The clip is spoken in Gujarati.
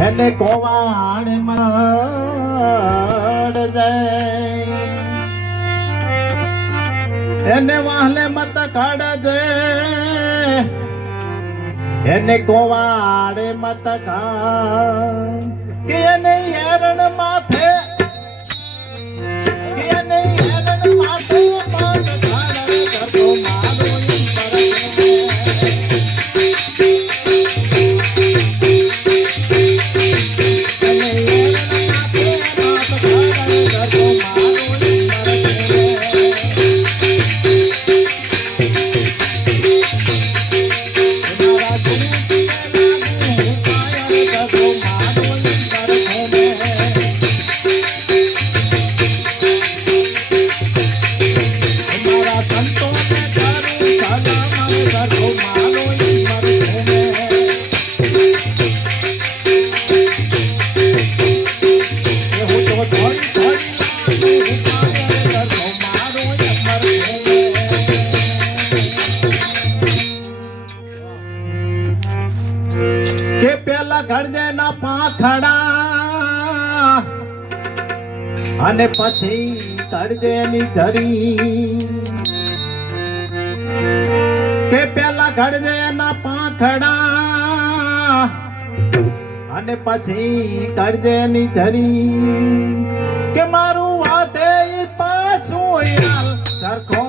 એને કોવાણ મડ જાય એને વાહલે મત કાઢજે એને કોવાડે મત કાઢ કે એને હેરણ માથે કે એને હેરણ માથે પાટ ધાડે કરતો મારો કે પેલા ઘડજે ના પાંખડા અને પછી ઘડજે ની ધરી કે પેલા ઘડજે ના પાંખડા અને પછી ઘડજે ની ધરી કે મારું વાતે પાછું યાર સરખો